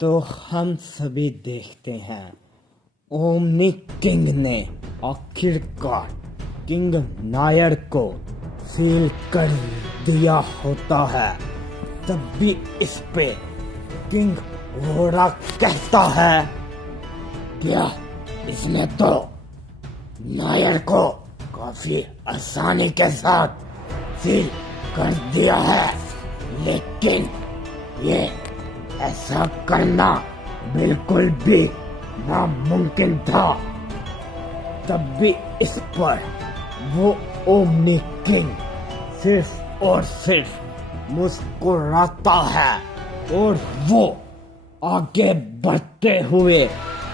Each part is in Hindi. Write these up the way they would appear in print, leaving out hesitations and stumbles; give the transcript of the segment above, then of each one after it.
तो हम सभी देखते हैं ओमनी किंग ने आखिरकार किंग नायर को सील कर दिया होता है। तब भी इस पे किंग घोड़ा कहता है, क्या इसने तो नायर को काफी आसानी के साथ सील कर दिया है, लेकिन ये ऐसा करना बिल्कुल भी नामुमकिन था। तब भी इस पर वो ओमनी किंग सिर्फ और सिर्फ मुस्कुराता है और वो आगे बढ़ते हुए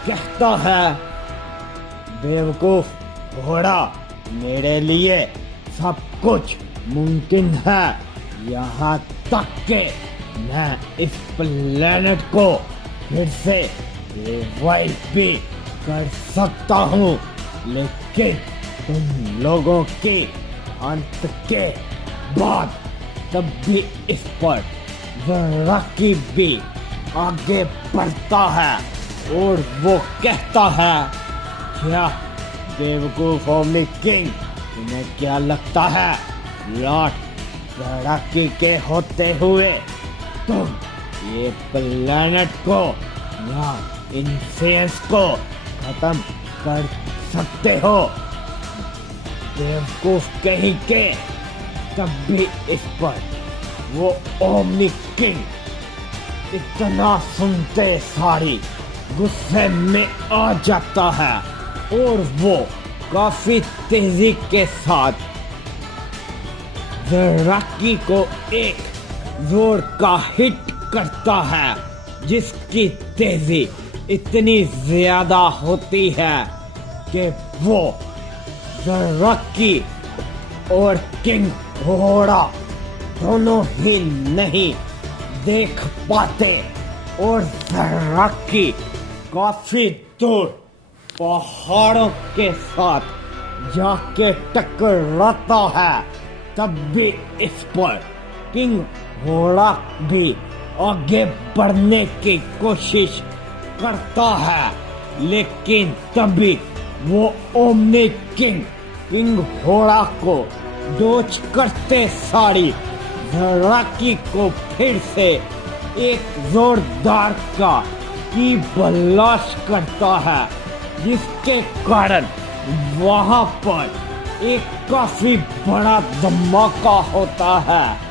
कहता है, बेवकूफ घोड़ा, मेरे लिए सब कुछ मुमकिन है, यहाँ तक के मैं इस प्लेनेट को फिर से रिवाइव भी कर सकता हूँ, लेकिन तुम लोगों के अंत के बाद तब भी इस पर ज़राकी भी आगे बढ़ता है और वो कहता है, क्या बेवकूफ ओमनी किंग, तुम्हें क्या लगता है लॉर्ड ज़राकी के होते हुए तुम ये प्लेनेट को या इंसेंस को खत्म कर सकते हो? बेवकूफ कहीं के। तब भी इस पर वो ओमनी किंग इतना सुनते सारी गुस्से में आ जाता है और वो काफी तेजी के साथ ज़राकी को एक जोर का हिट करता है, जिसकी तेजी इतनी ज्यादा होती है कि वो ज़राकी और किंग घोड़ा दोनों ही नहीं देख पाते और ज़राकी काफी दूर पहाड़ों के साथ जाके टकराता है। तब भी इस पर किंग घोड़ा भी आगे बढ़ने की कोशिश करता है, लेकिन तभी वो ओमनी किंग घोड़ा को डोज करते सारी ज़राकी को फिर से एक जोरदार का की ब्लास्ट करता है, जिसके कारण वहां पर एक काफी बड़ा धमाका होता है।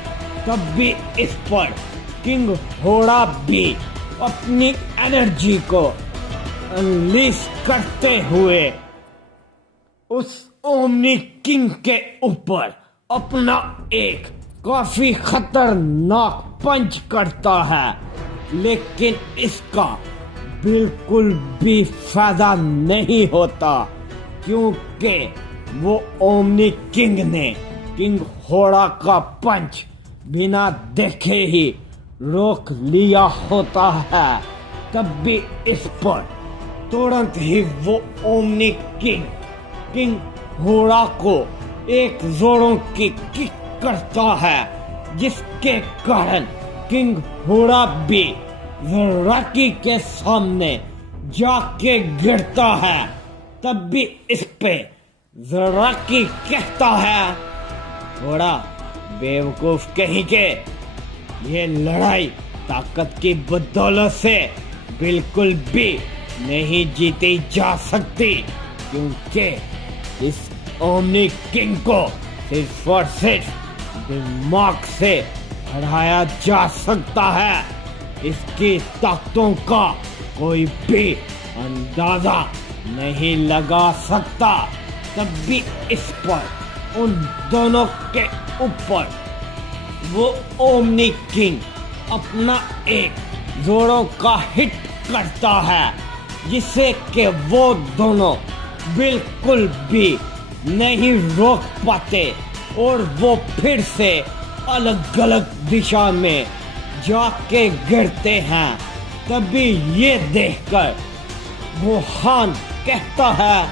तब भी इस पर किंग घोड़ा भी अपनी एनर्जी को अनलीश करते हुए उस ओमनी किंग के ऊपर अपना एक काफी खतरनाक पंच करता है, लेकिन इसका बिल्कुल भी फायदा नहीं होता, क्योंकि वो ओमनी किंग ने किंग घोड़ा का पंच बिना देखे ही रोक लिया होता है। तब भी इस पर तुरंत ही वो ओमनी किंग घोड़ा को एक जोरों की किक करता है, जिसके कारण किंग घोड़ा भी ज़राकी के सामने जाके गिरता है। तब भी इस पे ज़राकी कहता है, घोड़ा बेवकूफ कहीं के, ये लड़ाई ताकत की बदौलत से बिल्कुल भी नहीं जीती जा सकती, क्योंकि इस ओमनी किंग को सिर्फ और सिर्फ दिमाग से हराया जा सकता है। इसकी ताकतों का कोई भी अंदाजा नहीं लगा सकता। तब भी इस पर उन दोनों के ऊपर वो ओमनी किंग अपना एक जोरों का हिट करता है, जिसे कि वो दोनों बिल्कुल भी नहीं रोक पाते और वो फिर से अलग अलग दिशा में जाके गिरते हैं। तभी ये देखकर वुहान कहता है,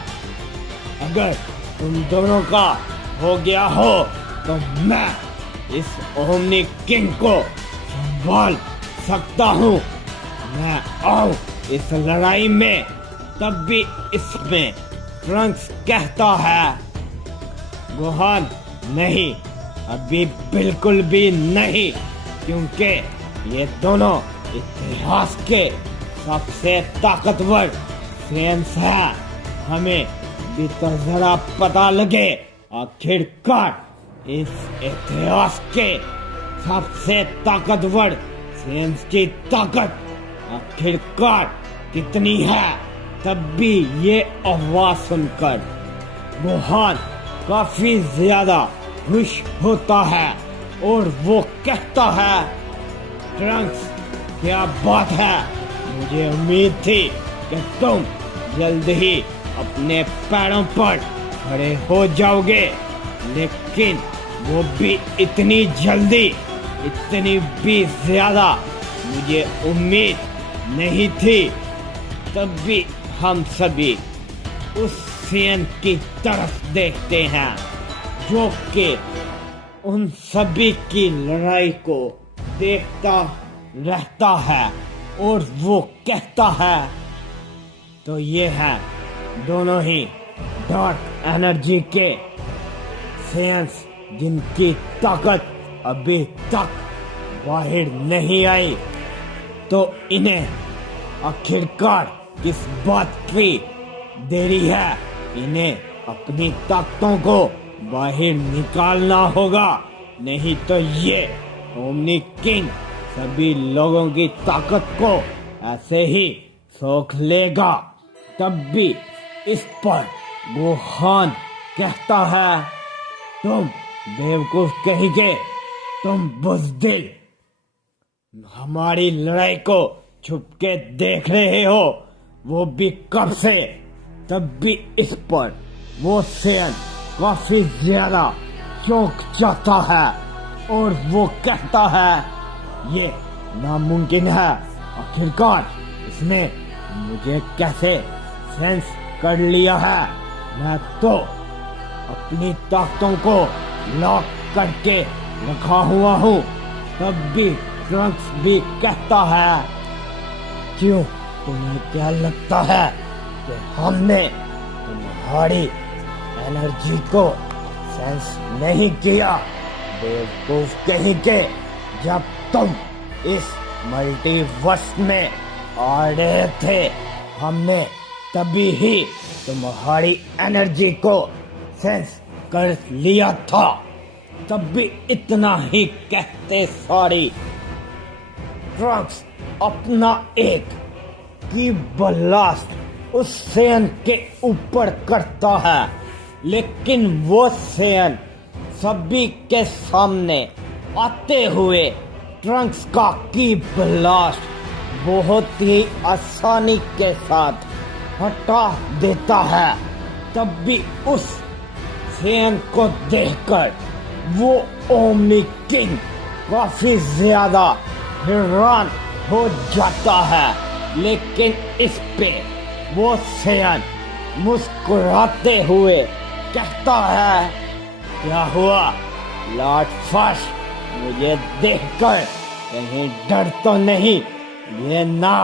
अगर तुम दोनों का हो गया हो तो मैं इस ओमनी किंग को संभाल सकता हूँ, मैं आऊं इस लड़ाई में, तब भी इसमें ट्रंक्स कहता है गोहान नहीं, अभी बिल्कुल भी नहीं, क्योंकि ये दोनों इतिहास के सबसे ताकतवर सेंस है। हमें भी तो जरा पता लगे आखिरकार इस इतिहास के सबसे ताकतवर सेंस की ताकत आखिरकार कितनी है। तब भी ये आवाज सुनकर गोहान काफी ज्यादा खुश होता है और वो कहता है ट्रंक्स, क्या बात है, मुझे उम्मीद थी कि तुम जल्द ही अपने पैरों पर खड़े हो जाओगे, लेकिन वो भी इतनी जल्दी, इतनी भी ज्यादा मुझे उम्मीद नहीं थी। तब भी हम सभी उस सेन की तरफ देखते हैं जो कि उन सभी की लड़ाई को देखता रहता है और वो कहता है तो ये है दोनों ही डार्क एनर्जी के सेंस जिनकी ताकत अभी तक बाहर नहीं आई, तो इन्हें आखिरकार किस बात की देरी है। इन्हें अपनी ताकतों को बाहर निकालना होगा, नहीं तो ये ओमनी किंग सभी लोगों की ताकत को ऐसे ही सोख लेगा। तब भी इस पर गोहान कहता है तुम बेवकूफ कहेंगे, तुम बुज़दिल, हमारी लड़ाई को छुप के देख रहे हो, वो भी कब से। तब भी इस पर वो सेन काफी ज्यादा चौंक जाता है और वो कहता है ये नामुमकिन है, आखिरकार इसने मुझे कैसे सेंस कर लिया है। मैं तो अपनी ताकतों को लॉक करके रखा हुआ हूँ। तब भी ट्रंक्स भी कहता है क्यों, तुम्हें क्या लगता है कि हमने तुम्हारी एनर्जी को सेंस नहीं किया? बेवकूफ कहीं के, जब तुम इस मल्टीवर्स में आ रहे थे हमने तभी ही तुम्हारी एनर्जी को सेंस कर लिया था। तब भी इतना ही कहते सारी ट्रंक्स अपना एक की ब्लास्ट उस सेन के ऊपर करता है, लेकिन वो सेन सभी के सामने आते हुए ट्रंक्स का की ब्लास्ट बहुत ही आसानी के साथ हटा देता है। तब भी उस सेन को देखकर वो ओमनी किंग काफी ज्यादा हैरान हो जाता है, लेकिन इस पे वो सेन मुस्कुराते हुए कहता है क्या हुआ लॉर्ड फर्स्ट, मुझे देखकर कहीं डर तो नहीं? ये ना